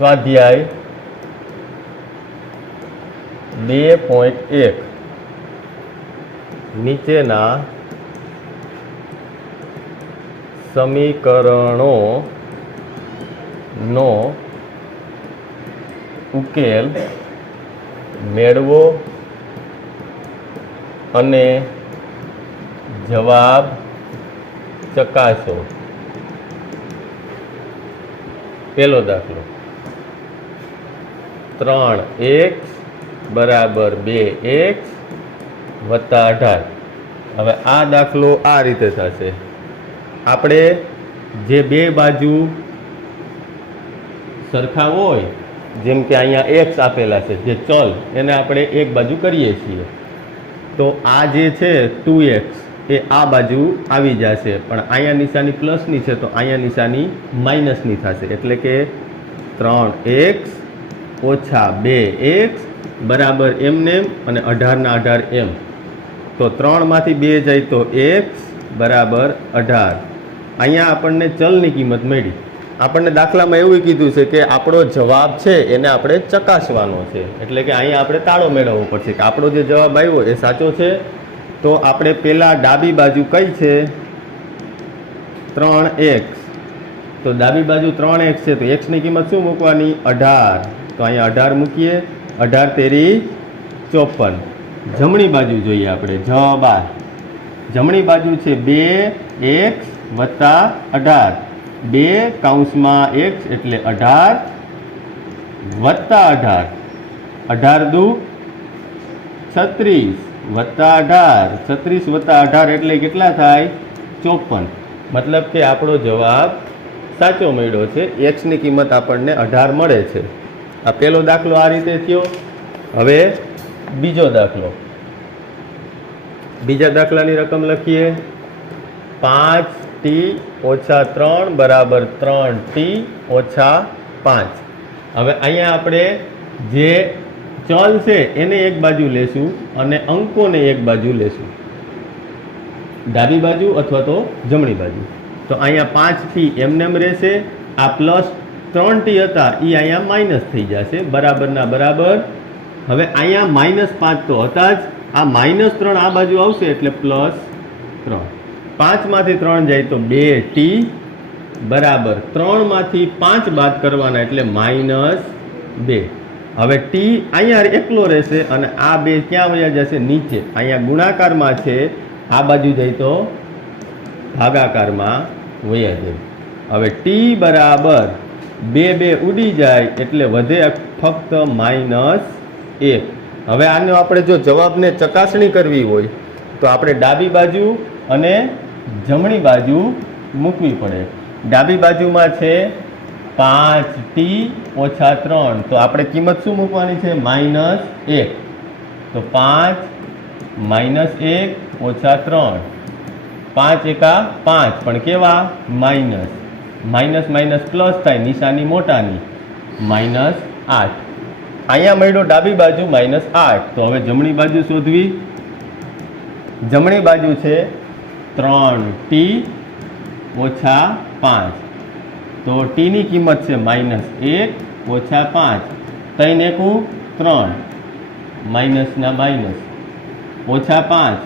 સ્વાધ્યાય 2.1 નીચેના સમીકરણો નો ઉકેલ મેળવો અને જવાબ ચકાસો. પહેલો દાખલો 3x બરાબર 2x વત્તા 18. હવે આ દાખલો આ રીતે થશે. આપણે જે બે બાજુ સરખા હોય, જેમ કે અહીંયા x આપેલા છે જે ચલ, એને આપણે એક બાજુ કરીએ છીએ, તો આ જે છે 2x એ આ બાજુ આવી જશે, પણ અહીંયા નિશાની પ્લસની છે તો અહીંયા નિશાની માઇનસની થશે. એટલે કે 3x ઓછા 2x બરાબર એમને અને 18 ના 18 એમ. તો 3 માંથી 2 જાય તો x બરાબર 18. અહીંયા આપણને ચલની કિંમત મળી. આપણને દાખલામાં એવું કીધું છે કે આપણો જવાબ છે એને આપણે ચકાસવાનો છે. એટલે કે અહીંયા આપણે તાળો મેળવવો પડશે કે આપણો જે જવાબ આવ્યો એ સાચો છે. તો આપણે પહેલાં ડાબી બાજુ કઈ છે? 3x. તો ડાબી બાજુ 3x છે તો x ની કિંમત શું મૂકવાની? 18. તો અહીંયા 18 મૂકીએ. 18 તેરી 54. જમણી બાજુ જોઈએ આપણે. જમણી બાજુ છે 2x વત્તા 18. 2 કૌંસમાં x એટલે 18 વત્તા 18. 18 દુ 36 વત્તા 18. 36 વત્તા 18 એટલે કેટલા થાય? 54. મતલબ કે આપણો જવાબ સાચો મળ્યો છે. x ની કિંમત આપણને 18 મળે છે. આ પહેલો દાખલો આ રીતે થયો. હવે બીજો દાખલો. બીજા દાખલાની રકમ લખીએ. 5t ઓછા 3 બરાબર 3t ઓછા 5. હવે અહીંયા આપણે જે ચલ છે એને એક બાજુ લેશું અને અંકોને એક બાજુ લેશું, ડાબી બાજુ અથવા તો જમણી બાજુ. તો અહીંયા 5t એમનેમ રહેશે. આ પ્લસ 3t હતા એ અહીંયા માઇનસ થઈ જશે. બરાબરના બરાબર. હવે અહીંયા -5 તો હતા જ. આ -3 આ બાજુ આવશે એટલે +3. 5 માંથી 3 જાય તો 2t બરાબર 3 માંથી 5 બાદ કરવાના એટલે -2. હવે t અહીંયા એકલો રહેશે અને આ બે ક્યાં વયા જશે? નીચે. અહીંયા ગુણાકારમાં છે, આ બાજુ જાય તો ભાગાકારમાં વયા જાય. હવે t બરાબર 2 ઉડી જાય એટલે વધે ફક્ત -1. હવે આનો આપણે જો જવાબને ચકાસણી કરવી હોય તો આપણે ડાબી બાજુ અને જમણી બાજુ મૂકવી પડે. ડાબી બાજુમાં છે 5t ઓછા 3. તો આપણે કિંમત શું મૂકવાની છે? -1. તો 5 -1 ઓછા 3. 5 એકા 5 પણ કેવા? માઇનસ. માઇનસ માઇનસ પ્લસ થાય, નિશાની મોટાની. -8. અહીંયા મળ્યો ડાબી બાજુ -8. તો હવે જમણી બાજુ શોધવી. જમણી બાજુ છે 3t ઓછા 5. તો t ની કિંમત છે -1 ઓછા 5. 3 એકું 3 માઇનસના માઇનસ ઓછા 5.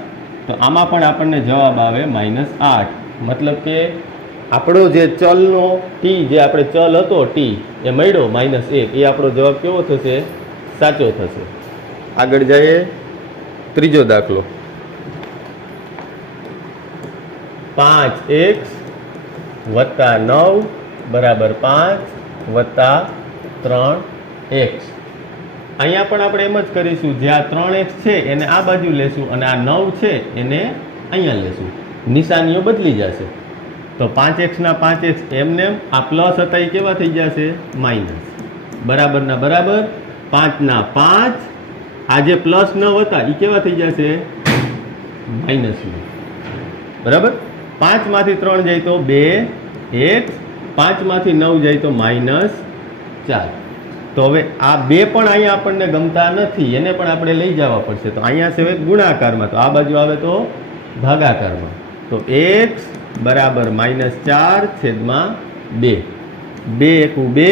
તો આમાં પણ આપણને જવાબ આવે -8. મતલબ કે આપણો જે ચલનો t, જે આપણે ચલ હતો t એ મળ્યો -1, એ આપણો જવાબ કેવો થશે? સાચો થશે. આગળ જઈએ. ત્રીજો દાખલો. 5x વત્તા 9 બરાબર 5 વત્તા 3x. અહીંયા પણ આપણે એમ જ કરીશું. જે આ 3x છે એને આ બાજુ લેશું અને આ 9 છે એને અહીંયા લેશું. નિશાનીઓ બદલી જશે. તો 5x ના 5x એમને આ પ્લસ હતા એ કેવા થઈ જશે? માઇનસ. બરાબરના બરાબર. 5 ના 5 આ જે +9 હતા એ કેવા થઈ જશે? -9. બરાબર. 5 માંથી 3 જાય તો 2x. 5 માંથી 9 જાય તો -4. તો હવે આ બે પણ અહીંયા આપણને ગમતા નથી, એને પણ આપણે લઈ જવા પડશે. તો અહીંયા છે ગુણાકારમાં, તો આ બાજુ આવે તો ભાગાકારમાં. તો x બરાબર -4/2. 2 એકુ 2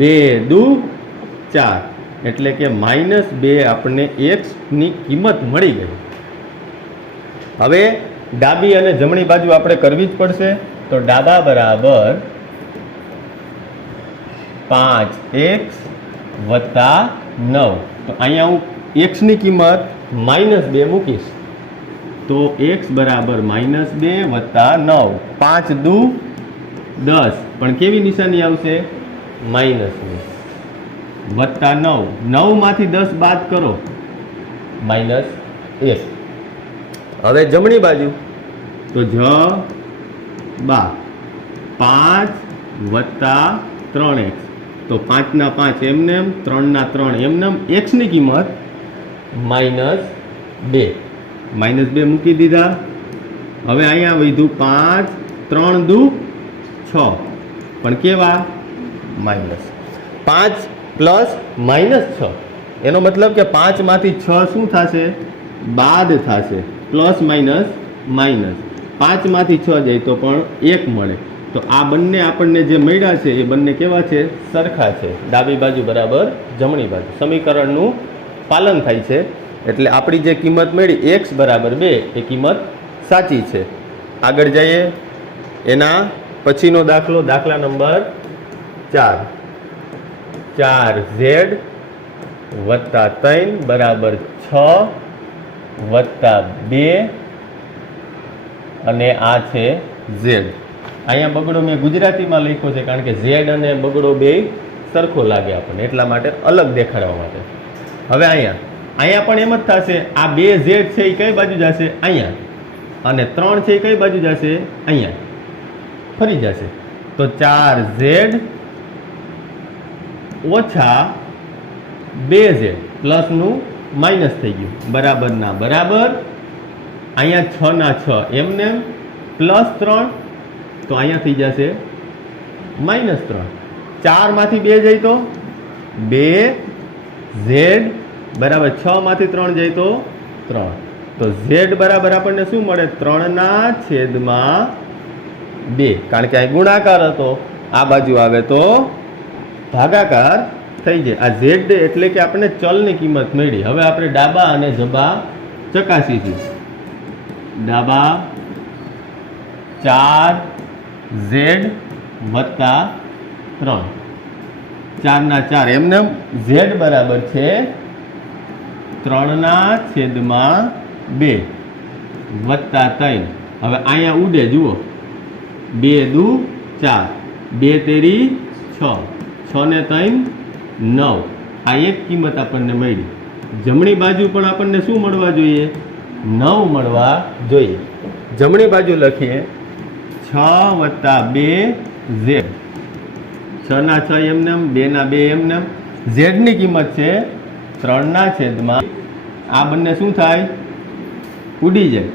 2 દુ 4 એટલે કે -2 આપણને એક્સની કિંમત મળી ગઈ. હવે ડાબી અને જમણી બાજુ આપણે કરવી જ પડશે. તો ડાબા બરાબર 5x વત્તા 9. તો અહીંયા હું એક્સની કિંમત -2 મૂકીશ. તો x બરાબર -2 વત્તા 9. 5 દુ 10 પણ કેવી નિશાની આવશે? માઇનસની. વત્તા 9. 9 માંથી 10 બાદ કરો, -1. હવે જમણી બાજુ તો બા 5 વત્તા 3x. તો 5 ના 5 એમનેમ, 3 ના 3 એમનેમ. એક્સની કિંમત -2. -2 મૂકી દીધા. હવે અહીંયા વધ્યું 5, 3 દુ 6 પણ કેવા? માઇનસ. 5 પ્લસ -6 એનો મતલબ કે 5 માંથી 6 શું થશે? બાદ થશે. Plus minus minus. 5 માંથી 6 જાય તો પણ 1 મળે. તો આ બંને આપણને જે મળ્યા છે એ બંને કેવા છે? સરખા છે. ડાબી બાજુ બરાબર જમણી બાજુ. સમીકરણનું પાલન થાય છે. એટલે આપણી જે કિંમત મળી x બરાબર 2 એ કિંમત સાચી છે. આગળ જઈએ. એના પછીનો દાખલો, દાખલા નંબર 4. 4z વત્તા 3 બરાબર 6 વત્તા 2 અને આ છે z. અહીંયા બગડો મેં ગુજરાતીમાં લખ્યો છે કારણ કે z અને બગડો બે સરખો લાગે આપણને, એટલા માટે અલગ દેખાડવા માટે. હવે અહીંયા પણ એમ જ થશે. આ 2z છે એ કઈ બાજુ જશે? અહીંયા. અને 3 છે એ કઈ બાજુ જશે? અહીંયા. ફરી જશે. તો 4z ઓછા 2z પ્લસનું માઇનસ થઈ ગયું. બરાબર ના બરાબર. અહીંયા 6 ના 6 એમને પ્લસ 3 તો અહીંયા થઈ જશે -3. 4 માંથી 2 જાય તો 2z બરાબર 6 માંથી 3 જાય તો 3. તો z બરાબર આપણને શું મળે? 3/2. કારણ કે અહીં ગુણાકાર હતો, આ બાજુ આવે તો ભાગાકાર થઈ જાય. આ z એટલે કે આપણને ચલની કિંમત મળી. હવે આપણે ડાબા અને જબા ચકાસીશું. ડાબા 4z વત્તા 3. 4 ના 4 એમને. z બરાબર છે 3/2 વત્તા 3. હવે અહીંયા ઉડે જુઓ. 2 દુ 4, 2 તેરી 6, 6 ને 3 9. આ એક કિંમત આપણને મળી. જમણી બાજુ પણ આપણને શું મળવા જોઈએ? 9 મળવા જોઈએ. જમણી બાજુ લખીએ 6 વત્તા 2z. 6 ના 6 એમને, 2 ના 2 એમને. z ની કિંમત છે 3/. આ બંને શું થાય? ઉડી જાય.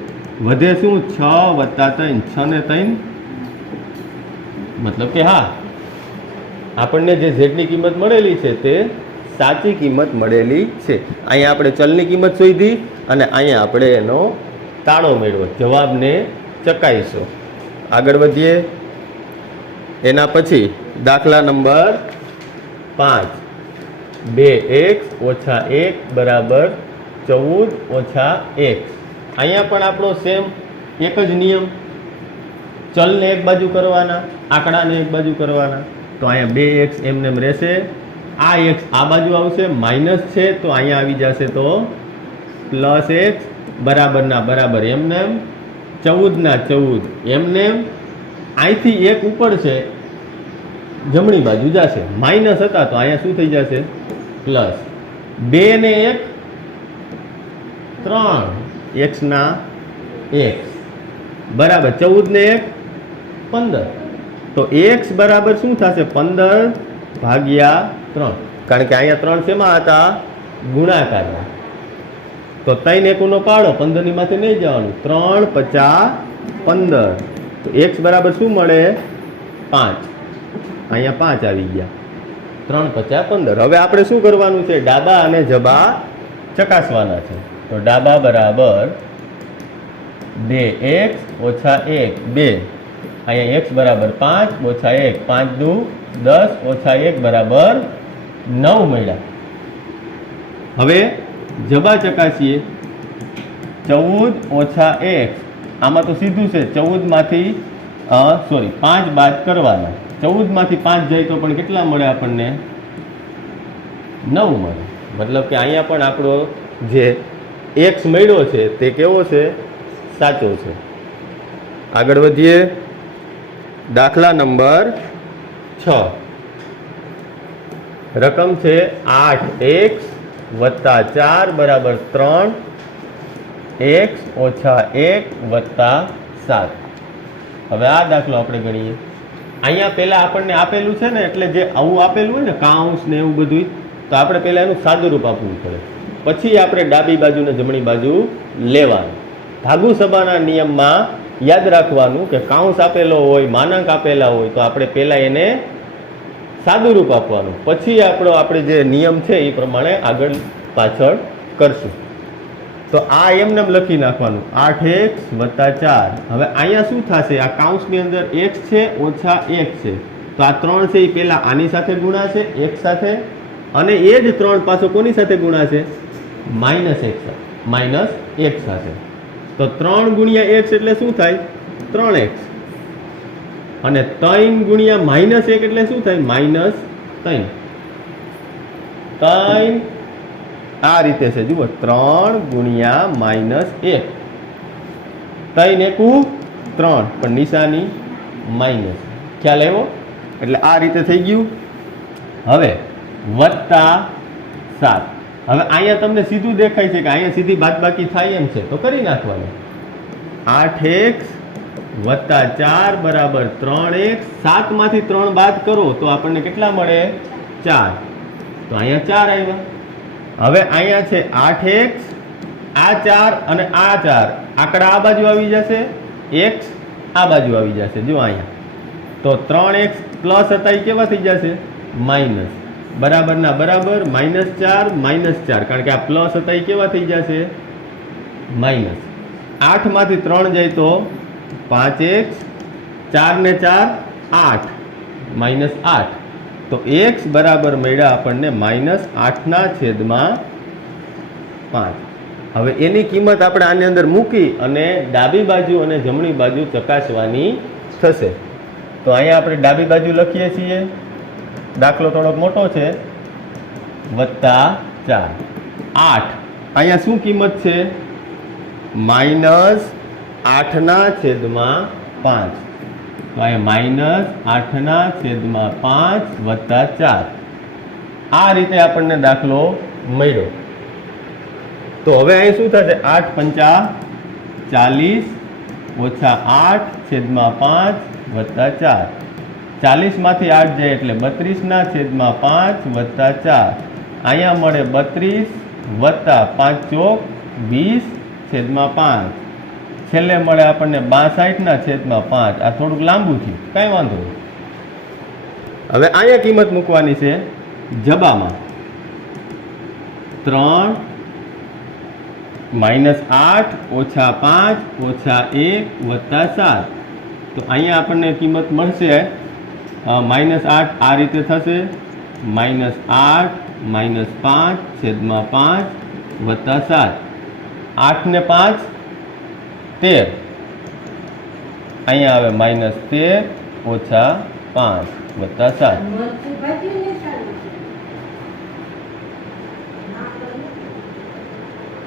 વધે શું? 6 વત્તા 3. 6 ને 3 મતલબ કે હા, આપણને જે z ની કિંમત મળેલી છે તે સાચી કિંમત મળેલી છે. અહીંયા આપણે ચલની કિંમત શોધી અને અહીંયા આપણે એનો તાળો મેળવ્યો. જવાબને ચકાઈશું. આગળ વધીએ. એના પછી દાખલા નંબર 5. 2x ઓછા 1 બરાબર 14 ઓછા 1. અહીંયા પણ આપણો સેમ એક જ નિયમ. ચલને એક બાજુ કરવાના, આંકડાને એક બાજુ કરવાના. તો અહીંયા 2x એમને એમ રહેશે. આ x આ બાજુ આવશે, માઇનસ છે તો અહીંયા આવી જશે તો પ્લસ x બરાબરના બરાબર એમને એમ. 14 ના 14 એમને એમ. અહીંથી 1 ઉપર છે, જમણી બાજુ જશે. માઇનસ હતા તો અહીંયા શું થઈ જશે? પ્લસ. 2 ને 1 3 x ના x બરાબર 14 ને 1 15. તો x બરાબર શું થશે? 15/3. કારણ કે અહીંયા 3 શેમાં હતા? ગુણાકારમાં. તો 3 એકનો પાડો, 15 ની માથે નહીં જવાનું. 3 50 15. તો x બરાબર શું મળે? 5. અહીંયા 5 આવી ગયા. 3 50 15. હવે આપણે શું કરવાનું છે? ડાબા અને જબા ચકાસવાના છે. તો ડાબા બરાબર 2x ઓછા 1 2 અહીંયા x બરાબર 5 ઓછા 1, 5 દુ 10 ઓછા 1 બરાબર 9 મળ્યા. હવે જબા ચકાસીએ. 14 ઓછા x, આમાં તો સીધું છે. 14 માંથી 5 બાદ કરવાના. 14 માંથી 5 જાય તો પણ કેટલા મળે આપણને? 9 મળે. મતલબ કે અહીંયા પણ આપણો જે x મળ્યો છે તે કેવો છે? સાચો છે. આગળ વધીએ. દાખલા નંબર 6. રકમ છે 8x વત્તા 4 બરાબર 3, x ઓછા 1 વત્તા 7. હવે આ દાખલો આપણે ગણીએ. અહીંયા પહેલા આપણને આપેલું છે ને, એટલે જે આવું આપેલું હોય ને કાઉન્સ ને એવું બધું, તો આપણે પહેલા એનું સાદું રૂપ આપવું પડે, પછી આપણે ડાબી બાજુ ને જમણી બાજુ લેવાનું. ભાગુ સભાના નિયમમાં યાદ રાખવાનું કે કાઉન્સ આપેલો હોય, માનાંક આપેલા હોય તો આપણે પહેલા એને સાદું રૂપ આપવાનું, પછી આપણે જે નિયમ છે એ પ્રમાણે આગળ પાછળ કરશું. તો આ એમને લખી નાખવાનું 8x વત્તા 4. હવે અહીંયા શું થશે? આ કાઉન્સની અંદર x છે ઓછા 1 છે, તો આ 3 છે એ પહેલા આની સાથે ગુણાશે x સાથે, અને એ જ 3 પાછો કોની સાથે ગુણાશે? -1 સાથે. તો 3 ગુણ્યા x એટલે શું થાય? 3x. અને 3 ગુણ્યા -1 એટલે શું થાય? -3. 3 આ રીતે છે, જુઓ. 3 ગુણ્યા -1. 3 એકું 3, પણ નિશાની માઇનસ. ખ્યાલ આવ્યો? એટલે આ રીતે થઈ ગયું. હવે વત્તા 7. હવે અહીંયા તમને સીધું દેખાય છે કે અહીંયા સીધી બાદબાકી થાય એમ છે, તો કરી નાખવાનું. 8x વત્તા 4 બરાબર 3x. 7 માંથી 3 બાદ કરો તો આપણને કેટલા મળે? 4. તો અહીંયા 4 આવ્યા. હવે અહીંયા છે 8x, આ 4 અને આ 4 આંકડા આ બાજુ આવી જશે, x આ બાજુ આવી જશે. જો અહીંયા તો 3x પ્લસ હતા એ કેવા થઈ જશે? માઇનસ. બરાબરના બરાબર, -4 -4, કારણ કે આ પ્લસ હતા એ કેવા થઈ જશે? માઇનસ. 8 માંથી 3 જાય તો 5x, 4 ને 4 8, -8. તો x બરાબર મળ્યા આપણને -8/5. હવે એની કિંમત આપણે આની અંદર મૂકી અને ડાબી બાજુ અને જમણી બાજુ ચકાસવાની થશે. તો અહીંયા આપણે ડાબી બાજુ લખીએ છીએ. દાખલો થોડોક મોટો છે. વત્તા 4, 8. અહીંયા શું કિંમત છે? -8/5. તો અહીંયા -8/5 વત્તા 4. આ રીતે આપણને દાખલો મળ્યો. તો હવે અહીં શું થશે? 8×5 = 40, -8/5 વત્તા 4. 40 માંથી 8 જાય એટલે 32/5 વત્તા 4. અહીંયા મળે 32 વત્તા 5 × 20/5. છેલ્લે મળે આપણને 62/5. આ થોડુંક લાંબુ થયું, કાંઈ વાંધો નહીં. હવે અહીંયા કિંમત મૂકવાની છે જબામાં. 3 -8 ઓછા 5 ઓછા 1 વત્તા 7. તો અહીંયા આપણને કિંમત મળશે -8 આ રીતે થશે, -8 -5/5 વત્તા 7. 8 ને 5 13. અહીંયા આવે -13 ઓછા 5 વત્તા 7.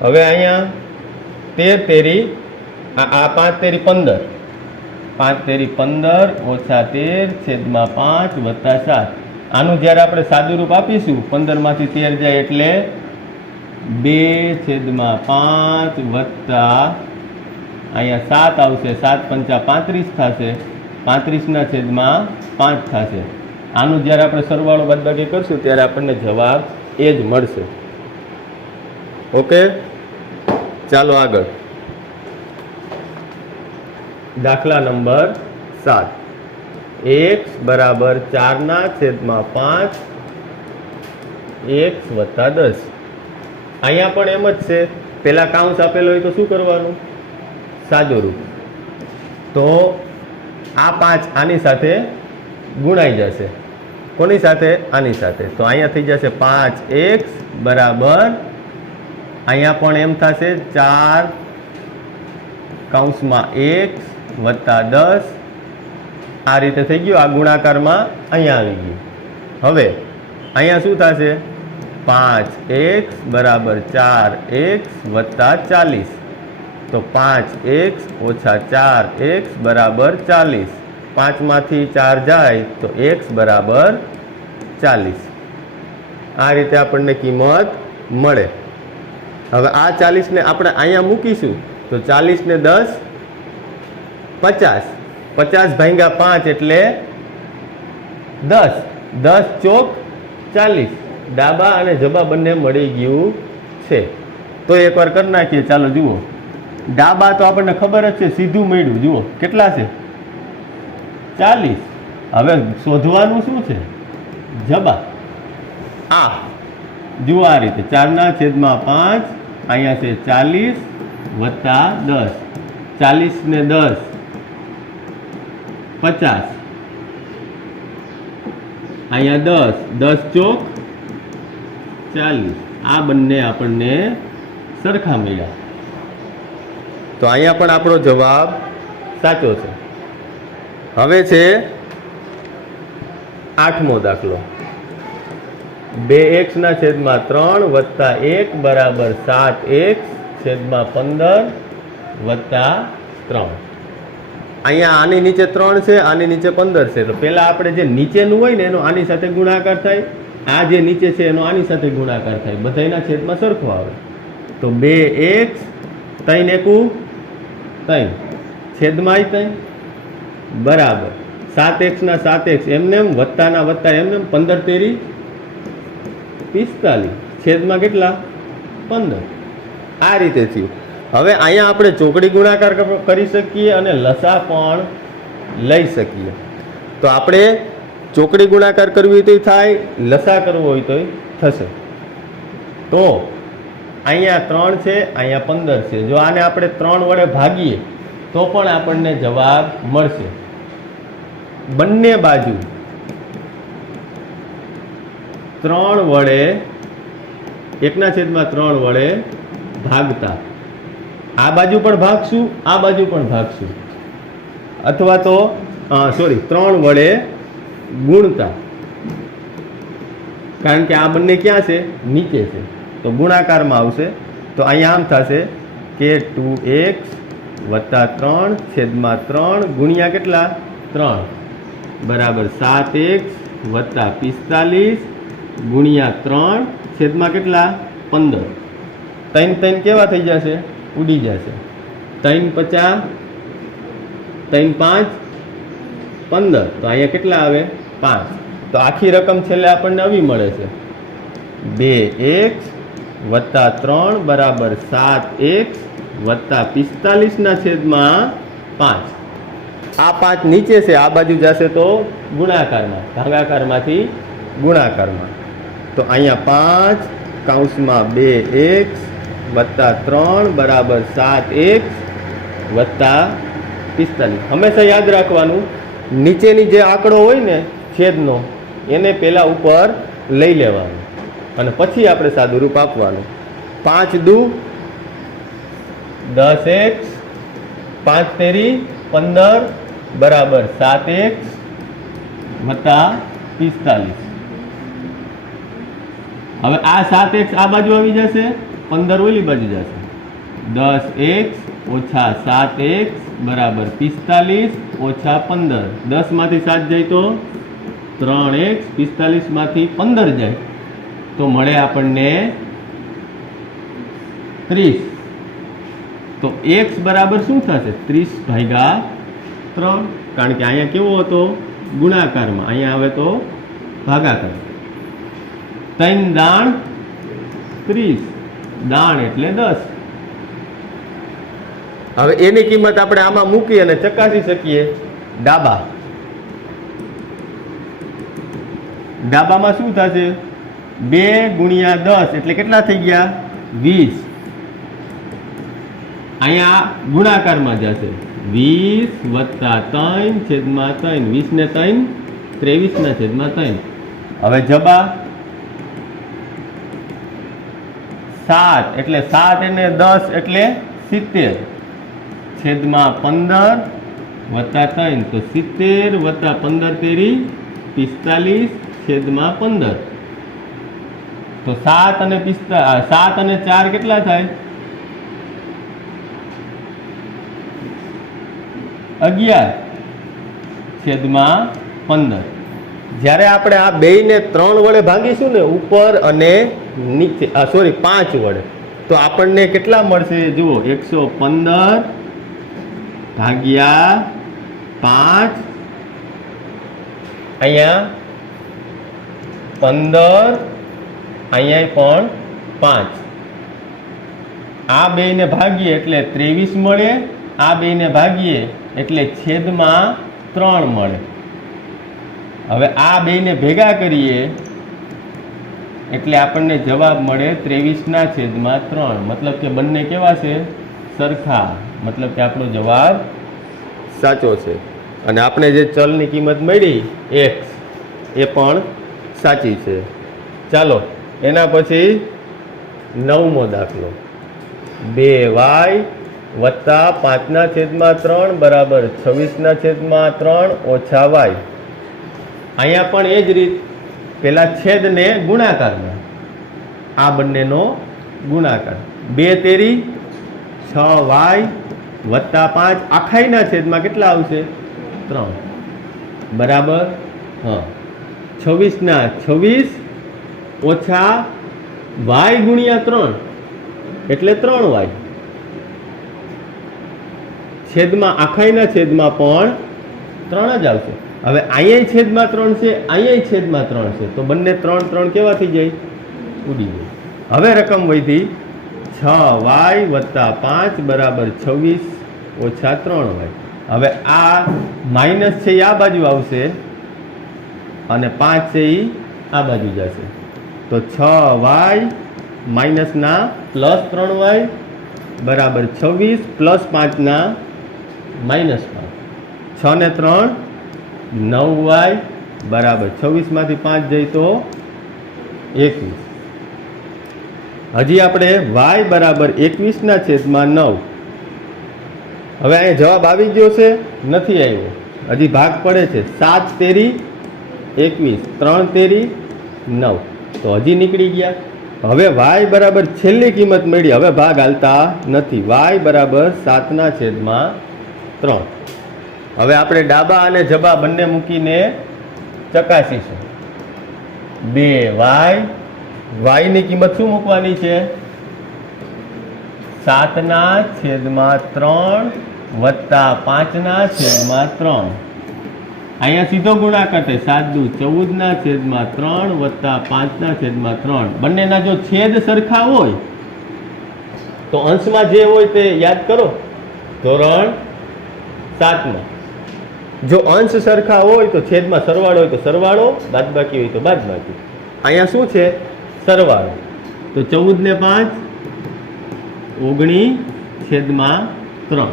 હવે અહીંયા 13 તેરી આ 5 તેરી 15. 5 તેરી 15 ઓછા 13/5 વત્તા 7. આનું જ્યારે આપણે સાદું રૂપ આપીશું, 15 માંથી 13 જાય એટલે 2/5 વત્તા અહીંયા 7 આવશે. 7×5 = 35 થશે. 35/5 થશે. આનું જ્યારે આપણે સરવાળો બાદબાકી કરશું ત્યારે આપણને જવાબ એ જ મળશે. ઓકે, ચાલો આગળ. દાખલા નંબર 7. x બરાબર 4/5 x વત્તા 10. અહીંયા પણ એમ જ છે. પહેલા કાઉન્સ આપેલો હોય તો શું કરવાનું? સાદું રૂપ. તો આ 5 આની સાથે ગુણાઈ જશે. કોની સાથે? આની સાથે. તો અહીંયા થઈ જશે 5x બરાબર, અહીંયા પણ એમ થશે 4 કૌંસમાં x વત્તા 10. આ રીતે થઈ ગયું. આ ગુણાકારમાં અહીંયા આવી ગયું. હવે અહીંયા શું થશે? 5x બરાબર 4x વત્તા 40. તો 5x ઓછા 4x બરાબર 40. 5 માંથી 4 જાય તો x બરાબર 40. આ રીતે આપણને કિંમત મળે. હવે આ 40 ને આપણે અહીંયા મૂકીશું તો 40 ને 10 50. 50 ભાગ્યા 5 એટલે 10. 10 ચોક 40. ડાબા અને જબા બંને મળી ગયું છે. તો એકવાર કરી નાખીએ. ચાલો જુઓ. ડાબા તો આપણને ખબર જ છે, સીધું મળ્યું. જુઓ કેટલા છે? 40. હવે શોધવાનું શું છે? જબા. આ જુઓ આ રીતે 4/5 અહીંયા છે 40 વત્તા 10. 40 ને 10 50. અહીંયા 10. 10 ચોક 40. આ બંને આપણને સરખા મળ્યા. તો અહીંયા પણ આપણો જવાબ સાચો છે. હવે છે 8મો દાખલો. 2x/3 વત્તા 1 બરાબર 7x/15 વત્તા 3. અહીંયા આની નીચે 3 છે, આની નીચે 15 છે. તો પહેલા આપણે જે નીચેનું હોય ને એનો આની સાથે ગુણાકાર થાય. આ જે નીચે છે એનો આની સાથે ગુણાકાર થાય. બધાયના છેદમાં સરખો આવે. તો 2x 3 એકુ 3 છેદમાં 3 બરાબર 7x/7x એમને વત્તાના વત્તા એમને 15 તેરી 45 છેદમાં કેટલા? 15. આ રીતે થયું. હવે અહીંયા આપણે ચોકડી ગુણાકાર કરી શકીએ અને લસા પણ લઈ શકીએ. તો આપણે ચોકડી ગુણાકાર કરવી હોય તોય થાય, લસા કરવો હોય તોય થશે. તો અહીંયા 3 છે, અહીંયા 15 છે. જો આને આપણે 3 વડે ભાગીએ તો પણ આપણને જવાબ મળશે. બંને બાજુ 3 વડે 1/3 વડે ભાગતા આ બાજુ પણ ભાગશું, આ બાજુ પણ ભાગશું, અથવા તો 3 વડે ગુણતા. કારણ કે આ બંને ક્યાં છે? નીચે છે. તો ગુણાકારમાં આવશે. તો અહીંયા આમ થશે કે 2x વત્તા 3/3 ગુણ્યા કેટલા? 3 બરાબર 7x વત્તા 45 ગુણ્યા 3 છેદમાં કેટલા? 15. 3 કેવા થઈ જશે? ઉડી જશે. 3 50 3 5 15. તો અહીંયા કેટલા આવે? 5. તો આખી રકમ છેલ્લે આપણને આવી મળે છે. 2x વત્તા 3 બરાબર 7x વત્તા 45/5. આ 5 નીચે છે, આ બાજુ જશે તો ગુણાકારમાં, ભાગાકારમાંથી ગુણાકારમાં. તો અહીંયા 5 વત્તા 3 બરાબર 7x વત્તા 45. હંમેશા યાદ રાખવાનું, નીચેની જે આંકડો હોય ને છેદનો એને પહેલા ઉપર લઈ લેવાનું અને પછી આપણે સાદુરૂપ આપવાનું. 5 દુ 10x 5 તેરી 15 બરાબર 7x વત્તા 45. હવે આ 7x આ બાજુ આવી જશે, 15 ઓલી બાજુ જશે. 10x ઓછા 7x બરાબર 45 ઓછા 15. 10 માંથી 7 જાય તો 3x, 45 માંથી 15 જાય તો મળે આપણને 30. તો x બરાબર શું થશે? 30/3. કારણ કે અહીંયા કેવો હતો? ગુણાકારમાં. અહીંયા આવે તો ભાગાકાર. 3 દાણ 30. દાણ એટલે 10. હવે એની કિંમત આપણે આમાં મૂકી અને ચકાસી શકીએ. ડાબામાં શું થશે? 2 ગુણ્યા 10 એટલે કેટલા થઈ ગયા? 20. અહીંયા ગુણાકારમાં જશે. 20 વત્તા 3 છેદમાં 3, 20 ને 3 23 ના છેદમાં 3. હવે જબા 7 એટલે 7 અને 10 એટલે 70 છેદમાં 15 વત્તા 3, તો 70 વત્તા 15 તેરી 45 છેદમાં 15. તો 7 અને 4 કેટલા થાય? 11 છેદમાં 15. જ્યારે આપણે આ બેયને 3 વડે ભાગીશું ને, ઉપર અને નીચે, 5 વડે, તો આપણને કેટલા મળશે? જુઓ, 115 ભાગ્યા 5, અહીંયા 15, અહીંયા પણ 5. આ બેયને ભાગીએ એટલે 23 મળે, આ બેયને ભાગીએ એટલે છેદમાં 3 મળે. હવે આ બેયને ભેગા કરીએ એટલે આપણને જવાબ મળે 23 ના છેદમાં 3. મતલબ કે બંને કેવા છે? સરખા. મતલબ કે આપણો જવાબ સાચો છે. અને આપણે જે ચલની કિંમત મળી x એ પણ સાચી છે. ચાલો એના પછી 9મો દાખલો. 2y વત્તા 5 ના છેદમાં 3 બરાબર 26 ના છેદમાં 3 ઓછા y. અહીંયા પણ એ જ રીત, પેલા છેદને ગુણાકારમાં, આ બંનેનો ગુણાકાર. 2 તેરી 6y વત્તા 5 આખાઈના છેદમાં કેટલા આવશે? 3 બરાબર 26 ના 26 ઓછા y ગુણ્યા 3 એટલે 3y છેદમાં આખાઈના છેદમાં પણ 3 જ આવશે. હવે અહીંયા છેદમાં 3 છે, અહીંયા છેદમાં 3 છે, તો બંને 3 3 કેવા થઈ જાય? ઉડી જાય. હવે રકમ વધી 6y વત્તા 5 બરાબર 26 ઓછા 3y. હવે આ માઇનસ છે એ આ બાજુ આવશે અને 5 છે એ આ બાજુ જશે. તો 6y માઇનસના પ્લસ 3y બરાબર 26 પ્લસ 5 ના -5. 6 ને 3 9y બરાબર 26 માંથી 5 જાય તો 21. હજી આપણે y બરાબર 21 ના છેદમાં 9. હવે અહીંયા જવાબ આવી ગયો છે? નથી આવ્યો, હજી ભાગ પડે છે. 7 તેરી 21, 3 તેરી 9, તો હજી નીકળી ગયા. હવે y બરાબર છેલ્લી કિંમત મળી, હવે ભાગ હાલતા નથી. y બરાબર 7 ના છેદમાં 3. હવે આપણે ડાબા અને જબા બંને મૂકીને ચકાસીશું. 2y, y ની કિંમત શું મૂકવાની છે? 7 ના છેદમાં 3 વત્તા 5 ના છેદમાં 3. અહીંયા સીધો ગુણાકાર થાય. 7 દુ 14 ના છેદમાં 3 વત્તા 5 ના છેદમાં 3. બંનેના જો છેદ સરખા હોય તો અંશમાં જે હોય તે યાદ કરો. ધોરણ 7માં જો અંશ સરખા હોય તો છેદમાં સરવાળો હોય તો સરવાળો, બાદબાકી હોય તો બાદબાકી. અહીંયા શું છે? સરવાળો. તો 14 ને 5 19 છેદમાં 3.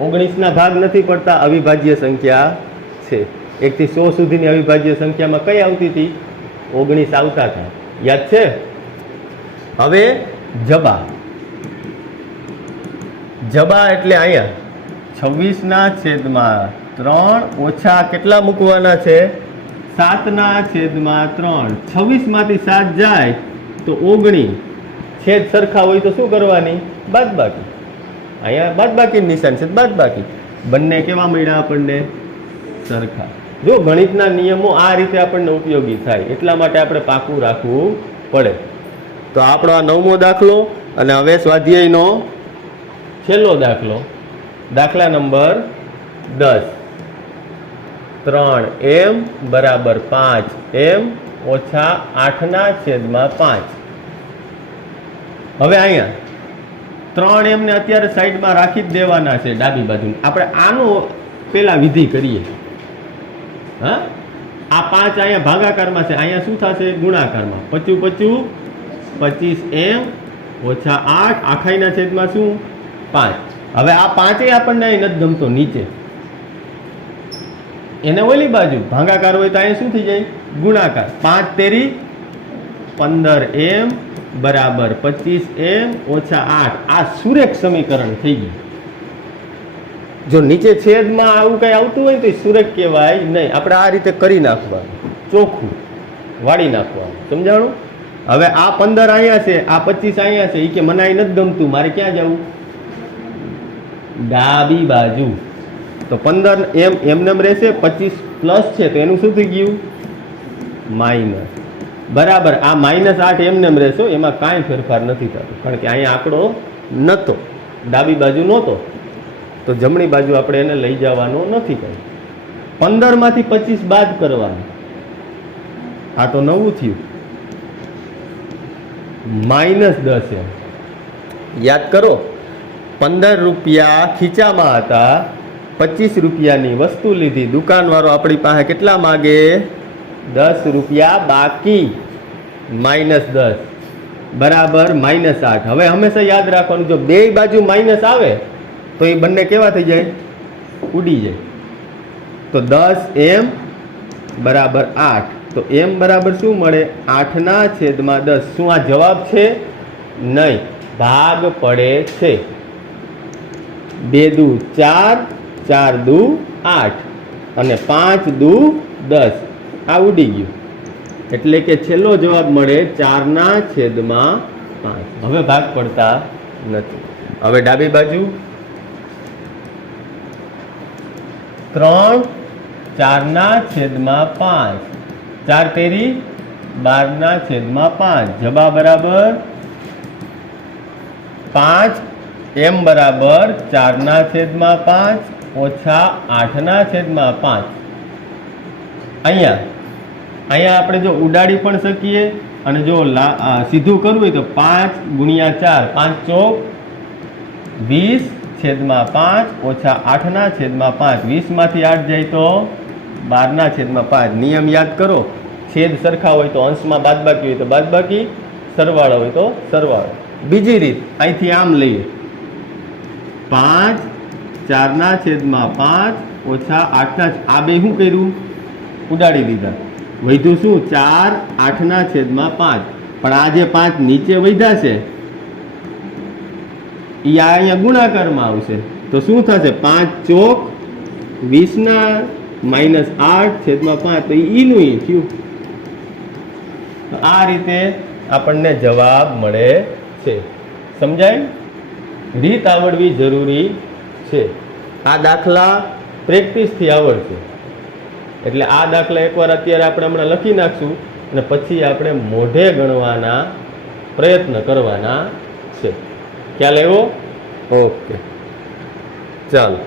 19 ના ભાગ નથી પડતા, અવિભાજ્ય સંખ્યા છે. 1 થી 100 સુધીની અવિભાજ્ય સંખ્યામાં કઈ આવતી હતી? 19 આવતા હતા. યાદ છે? હવે જબા. જબા એટલે અહીંયા 26 ના છેદમાં 3 ઓછા કેટલા મૂકવાના છે? 7 ના છેદમાં 3. 26 માંથી 7 જાય તો 19. છેદ સરખા હોય તો શું કરવાની? બાદબાકી. અહીંયા બાદબાકી નિશાન છે, બાદબાકી. બંને કેવા મળ્યા આપણને? સરખા. જો ગણિતના નિયમો આ રીતે આપણને ઉપયોગી થાય, એટલા માટે આપણે પાકું રાખવું પડે. તો આપણો આ 9મો દાખલો. અને હવે સ્વાધ્યાયનો છેલ્લો દાખલો, દાખલા નંબર 10. 3m બરાબર 5m ઓછા 8 ના છેદમાં 5. હવે અહીંયા 3m ને અત્યારે સાઈડમાં રાખી જ દેવાના છે, ડાબી બાજુ. આપણે આનો પેલા વિધિ કરીએ. હા, આ 5 અહીંયા ભાગાકારમાં છે, અહીંયા શું થશે? ગુણાકારમાં. 25 25m ઓછા 8 આખાઈના છેદમાં શું? 5. હવે આ પાંચેય આપણને અહીં નથી ગમતો નીચે, એને ઓલી બાજુ ભાગાકાર હોય તો અહીંયા શું થઈ જાય? ગુણાકાર. 5 તેરી 15m બરાબર 25m ઓછા 8. આ સુરેખ સમીકરણ થઈ ગયું. જો નીચે છેદમાં આવું કઈ આવતું હોય તો સુરેખ કહેવાય નહીં. આપણે આ રીતે કરી નાખવાનું, ચોખ્ખું વાળી નાખવાનું. સમજાણું? હવે આ 15 અહીંયા છે, આ 25 અહીંયા છે. એ કે મને અહીં નથી ગમતું, મારે ક્યાં જવું? ડાબી બાજુ. તો 15 એમનેમ રહેશે, 25 પ્લસ છે તો એનું શું થઈ ગયું? માઇનસ. બરાબર. આ -8 એમનેમ રહેશો, એમાં કાંઈ ફેરફાર નથી થતો, કારણ કે અહીંયા આંકડો નહોતો, ડાબી બાજુ નહોતો, તો જમણી બાજુ આપણે એને લઈ જવાનો નથી. કંઈ 15 માંથી 25 બાદ કરવાનું. આ તો નવું થયું. -10 એમ. યાદ કરો, 15 રૂપિયા ખીચામાં હતા, 25 રૂપિયાની વસ્તુ લીધી. દુકાનવાળો આપણી પાસે કેટલા માગે? 10 રૂપિયા બાકી. -10 બરાબર -8. હવે હંમેશા યાદ રાખવાનું, જો બે બાજુ માઇનસ આવે તો એ બંને કેવા થઈ જાય? ઉડી જાય. તો 10m બરાબર 8. તો m બરાબર શું મળે? 8/10. શું આ જવાબ છે? નહીં, ભાગ પડે છે. 2 દુ 4, 4 દુ 8 અને 5 દુ 10. આ ઉડી ગયું. એટલે કે છેલ્લો જવાબ મળે 4/5. હવે ભાગ પડતા નથી. હવે ડાબી બાજુ 3 4/5. 4 તેરી 12/5. જવાબ બરાબર 5. m બરાબર 4/5 ઓછા 8/5. અહીંયા આપણે જો ઉડાડી પણ શકીએ, અને જો સીધું કરવું હોય તો 5 ગુણ્યા 4, 5 ચોક 20/5 ઓછા 8/5. 20 માંથી 8 જાય તો 12/5. નિયમ યાદ કરો, છેદ સરખા હોય તો અંશમાં બાદબાકી હોય તો બાદબાકી, સરવાળો હોય તો સરવાળો. બીજી રીત અહીંથી આમ લઈએ, 5 4/5 ઓછા 8. આ બે શું કર્યું? ઉડાડી દીધા. વધ્યું શું? 4 8/5. પણ આ જે 5 નીચે વધ્યા છે એ અહીંયા ગુણાકારમાં આવશે. તો શું થશે? 5 ચોક 20/-8/5. તો ઈનું ઈ થયું. આ રીતે આપણને જવાબ મળે છે. સમજાય? રીત આવડવી જરૂરી છે. આ દાખલા પ્રેક્ટિસથી આવડશે. એટલે આ દાખલા એકવાર અત્યારે આપણે હમણાં લખી નાખશું, અને પછી આપણે મોઢે ગણવાના પ્રયત્ન કરવાના છે. ખ્યાલ આવ્યો? ઓકે, ચાલો.